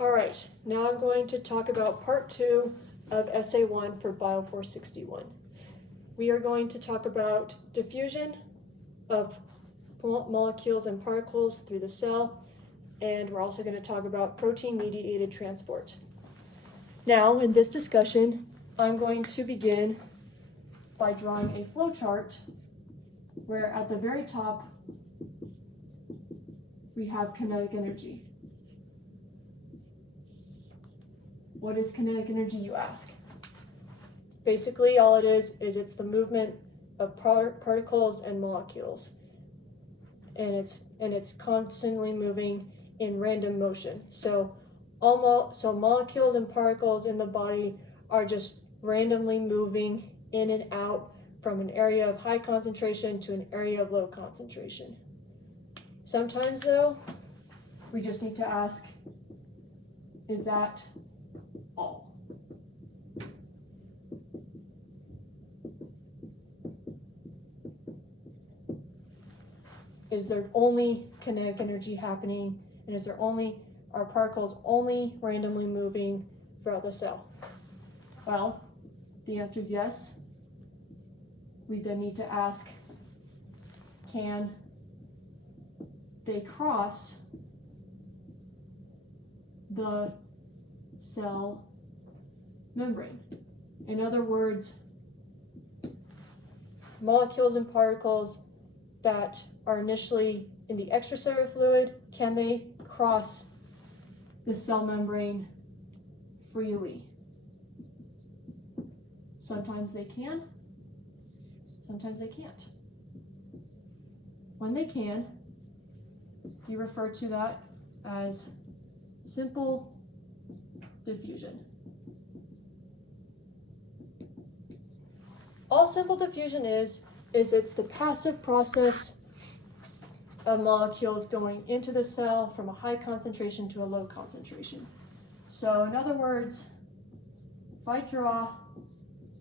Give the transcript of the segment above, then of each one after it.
All right, now I'm going to talk about part 2 of Essay 1 for Bio 461. We are going to talk about diffusion of molecules and particles through the cell, and we're also going to talk about protein-mediated transport. Now, in this discussion, I'm going to begin by drawing a flow chart where at the very top we have kinetic energy. What is kinetic energy, you ask? Basically, all it is it's the movement of particles and molecules, and it's constantly moving in random motion. So molecules and particles in the body are just randomly moving in and out from an area of high concentration to an area of low concentration. Sometimes, though, we just need to ask, is that all? Is there only kinetic energy happening, and are particles only randomly moving throughout the cell? Well, the answer is yes. We then need to ask, can they cross the cell membrane? In other words, molecules and particles that are initially in the extracellular fluid, can they cross the cell membrane freely? Sometimes they can, sometimes they can't. When they can, you refer to that as simple diffusion. All simple diffusion is it's the passive process of molecules going into the cell from a high concentration to a low concentration. So in other words, if I draw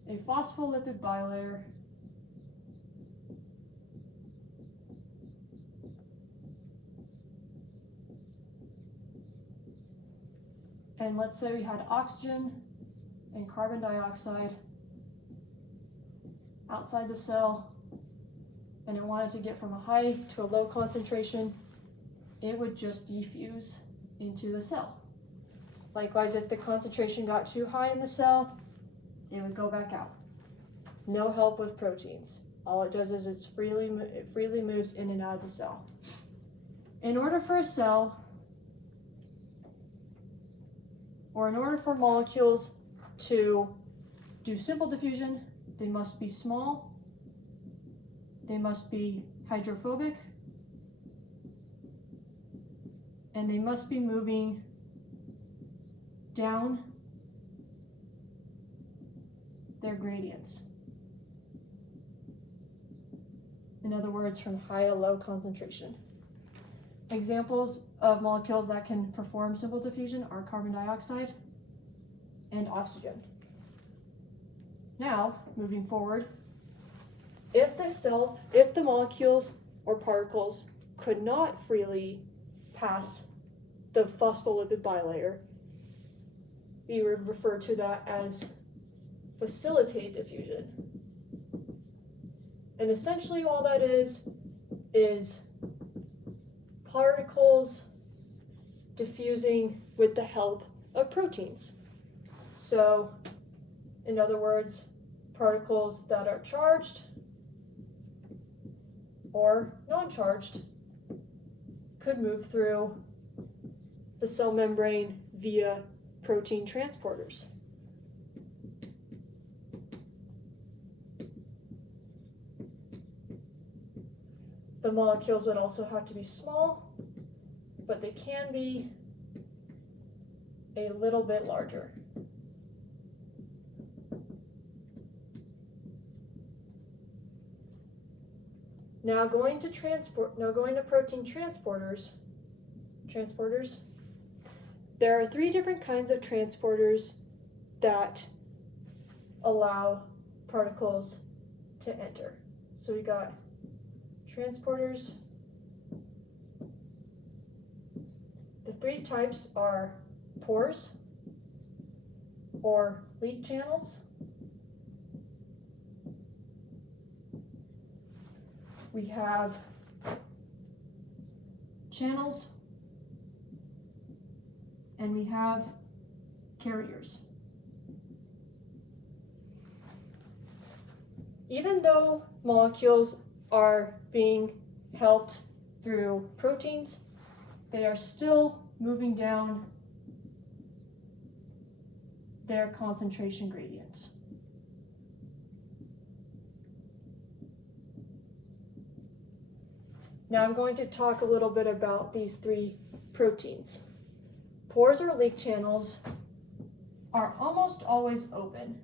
a phospholipid bilayer and let's say we had oxygen and carbon dioxide outside the cell, and it wanted to get from a high to a low concentration, it would just diffuse into the cell. Likewise, if the concentration got too high in the cell, it would go back out. No help with proteins. All it does is it freely moves in and out of the cell. In order for a cell, or in order for molecules to do simple diffusion, they must be small, they must be hydrophobic, and they must be moving down their gradients. In other words, from high to low concentration. Examples of molecules that can perform simple diffusion are carbon dioxide and oxygen. Now, moving forward, if the molecules or particles could not freely pass the phospholipid bilayer, we would refer to that as facilitate diffusion. And essentially all that is particles diffusing with the help of proteins. So, in other words, particles that are charged or non-charged could move through the cell membrane via protein transporters. The molecules would also have to be small, but they can be a little bit larger. Now going to protein transporters, there are 3 different kinds of transporters that allow particles to enter. So we got transporters. The 3 types are pores or leak channels. We have channels, and we have carriers. Even though molecules are being helped through proteins, they are still moving down their concentration gradients. Now I'm going to talk a little bit about these three proteins. Pores or leak channels are almost always open.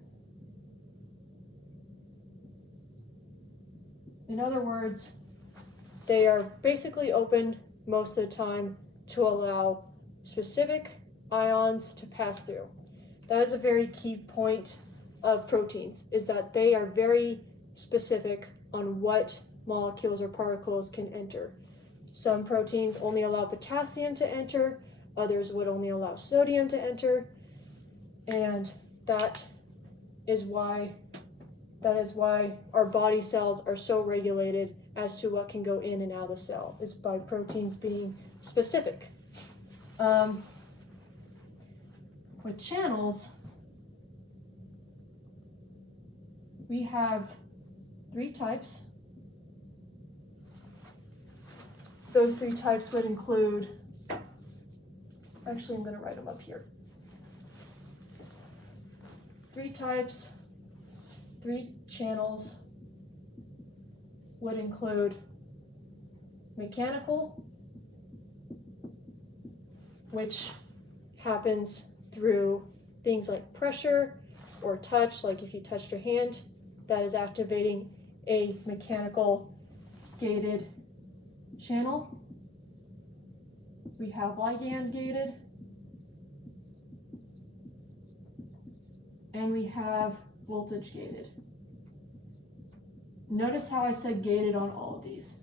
In other words, they are basically open most of the time to allow specific ions to pass through. That is a very key point of proteins, is that they are very specific on what molecules or particles can enter. Some proteins only allow potassium to enter, others would only allow sodium to enter, and that is why our body cells are so regulated as to what can go in and out of the cell. It's by proteins being specific. With channels, we have three types. Those three types would include, actually I'm going to write them up here. Three types, three channels would include mechanical, which happens through things like pressure or touch, like if you touched your hand, that is activating a mechanical gated channel. We have ligand gated, and we have voltage gated. Notice how I said gated on all of these.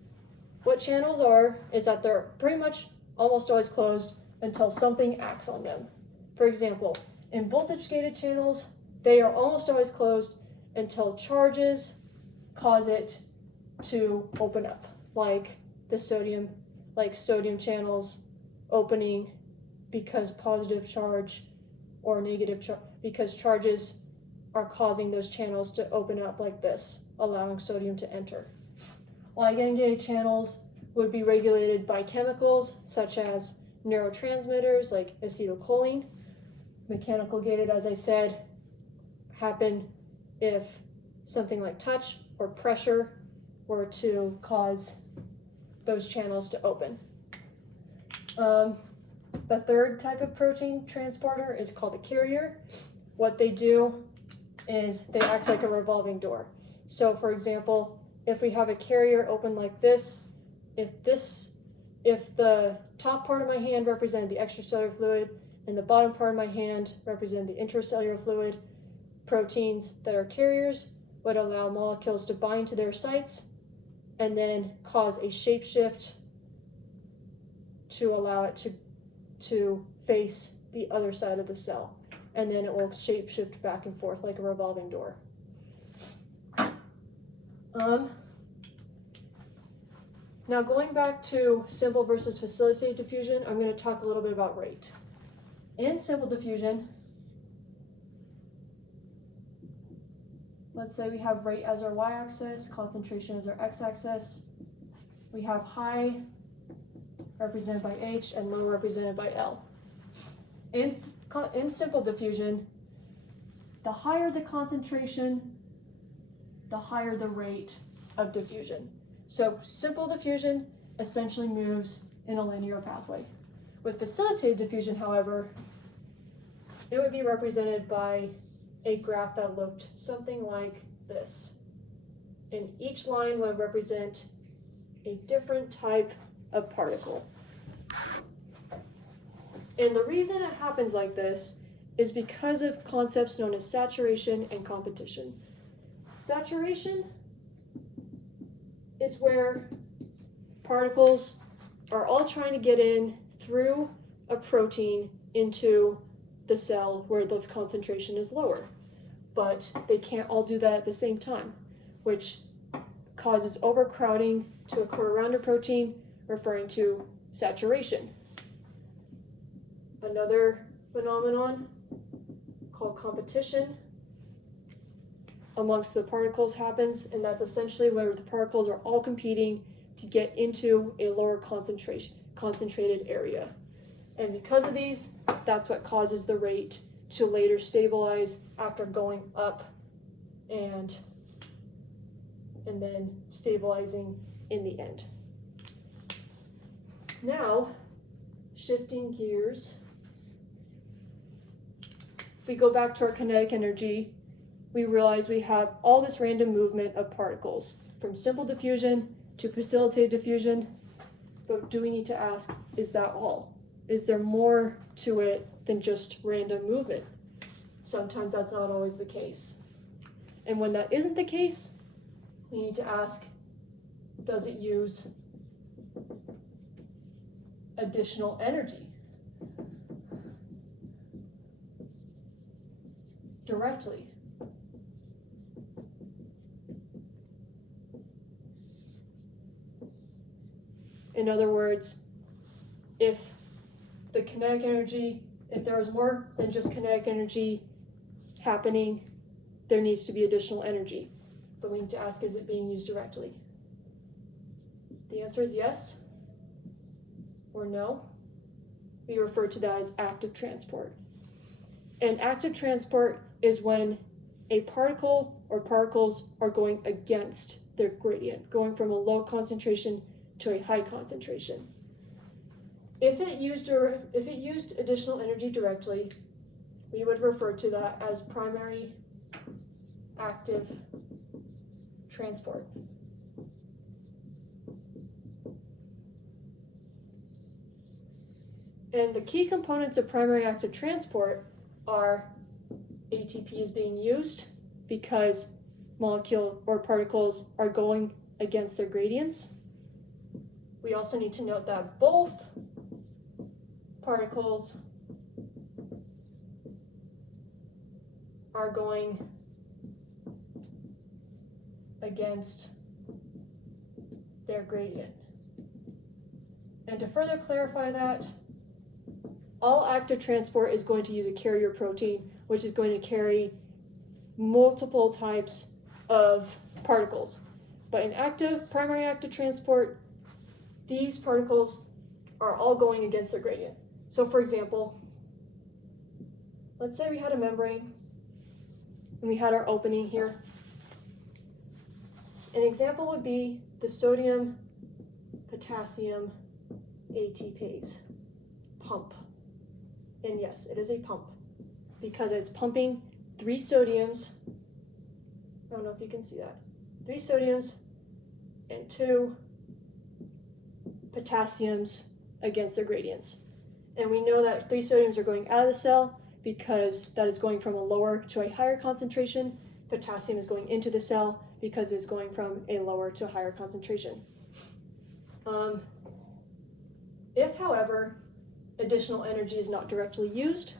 What channels are is that they're pretty much almost always closed until something acts on them. For example, in voltage gated channels, they are almost always closed until charges cause it to open up, like sodium channels opening because positive charge or negative charge, because charges are causing those channels to open up like this, allowing sodium to enter. Ligand gated channels would be regulated by chemicals such as neurotransmitters like acetylcholine. Mechanical gated, as I said, happen if something like touch or pressure were to cause those channels to open. The third type of protein transporter is called a carrier. What they do is they act like a revolving door. So for example, if we have a carrier open like this, if the top part of my hand represented the extracellular fluid and the bottom part of my hand represented the intracellular fluid, proteins that are carriers would allow molecules to bind to their sites and then cause a shapeshift to allow it to face the other side of the cell. And then it will shapeshift back and forth like a revolving door. Now going back to simple versus facilitated diffusion, I'm going to talk a little bit about rate. In simple diffusion, let's say we have rate as our y-axis, concentration as our x-axis. We have high represented by H and low represented by L. In simple diffusion, the higher the concentration, the higher the rate of diffusion. So simple diffusion essentially moves in a linear pathway. With facilitated diffusion, however, it would be represented by a graph that looked something like this. And each line would represent a different type of particle. And the reason it happens like this is because of concepts known as saturation and competition. Saturation is where particles are all trying to get in through a protein into the cell where the concentration is lower. But they can't all do that at the same time, which causes overcrowding to occur around a protein, referring to saturation. Another phenomenon called competition amongst the particles happens, and that's essentially where the particles are all competing to get into a lower concentrated area. And because of these, that's what causes the rate to later stabilize after going up and then stabilizing in the end. Now, shifting gears, if we go back to our kinetic energy, we realize we have all this random movement of particles, from simple diffusion to facilitated diffusion. But do we need to ask, is that all? Is there more to it than just random movement? Sometimes that's not always the case. And when that isn't the case, we need to ask, does it use additional energy directly? In other words, if the kinetic energy, if there was more than just kinetic energy happening, there needs to be additional energy. But we need to ask, is it being used directly? The answer is yes or no. We refer to that as active transport. And active transport is when a particle or particles are going against their gradient, going from a low concentration to a high concentration. If it used additional energy directly, we would refer to that as primary active transport. And the key components of primary active transport are ATP is being used because molecule or particles are going against their gradients. We also need to note that both particles are going against their gradient. And to further clarify that, all active transport is going to use a carrier protein, which is going to carry multiple types of particles. But in primary active transport, these particles are all going against their gradient. So for example, let's say we had a membrane and we had our opening here. An example would be the sodium potassium ATPase pump. And yes, it is a pump because it's pumping 3 sodiums. I don't know if you can see that. 3 sodiums and 2 potassiums against their gradients. And we know that 3 sodiums are going out of the cell because that is going from a lower to a higher concentration. Potassium is going into the cell because it's going from a lower to a higher concentration. If, however, additional energy is not directly used,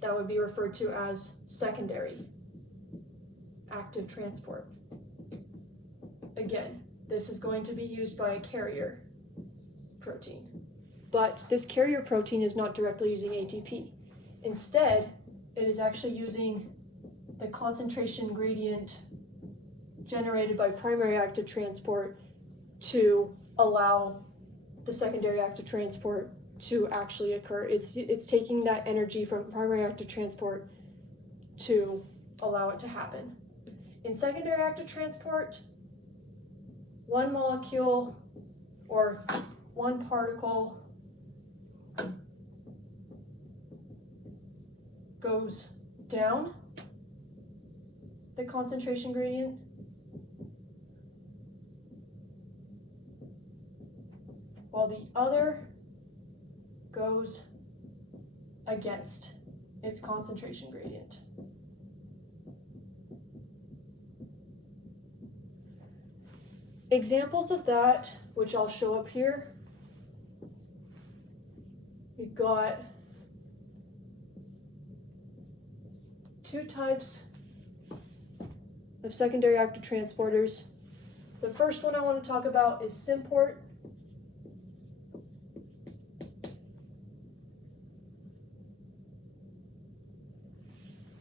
that would be referred to as secondary active transport. Again, this is going to be used by a carrier protein. But this carrier protein is not directly using ATP. Instead, it is actually using the concentration gradient generated by primary active transport to allow the secondary active transport to actually occur. It's taking that energy from primary active transport to allow it to happen. In secondary active transport, one molecule or one particle goes down the concentration gradient, while the other goes against its concentration gradient. Examples of that, which I'll show up here, we've got two types of secondary active transporters. The first one I want to talk about is symport.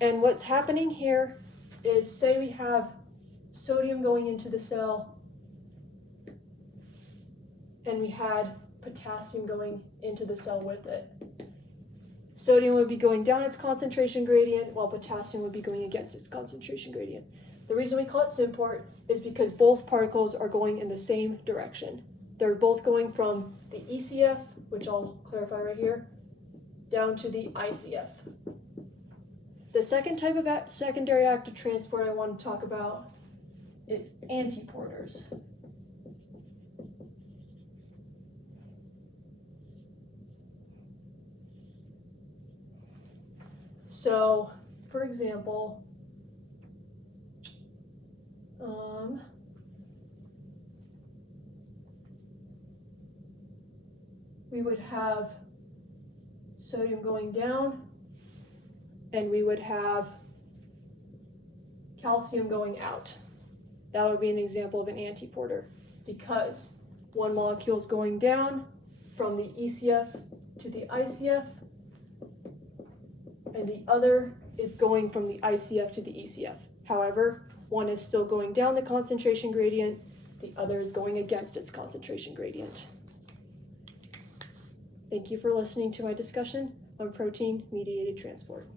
And what's happening here is, say we have sodium going into the cell and we had potassium going into the cell with it. Sodium would be going down its concentration gradient while potassium would be going against its concentration gradient. The reason we call it symport is because both particles are going in the same direction. They're both going from the ECF, which I'll clarify right here, down to the ICF. The second type of secondary active transport I want to talk about is antiporters. So, for example, we would have sodium going down, and we would have calcium going out. That would be an example of an antiporter, because one molecule is going down from the ECF to the ICF, and the other is going from the ICF to the ECF. However, one is still going down the concentration gradient, the other is going against its concentration gradient. Thank you for listening to my discussion on protein-mediated transport.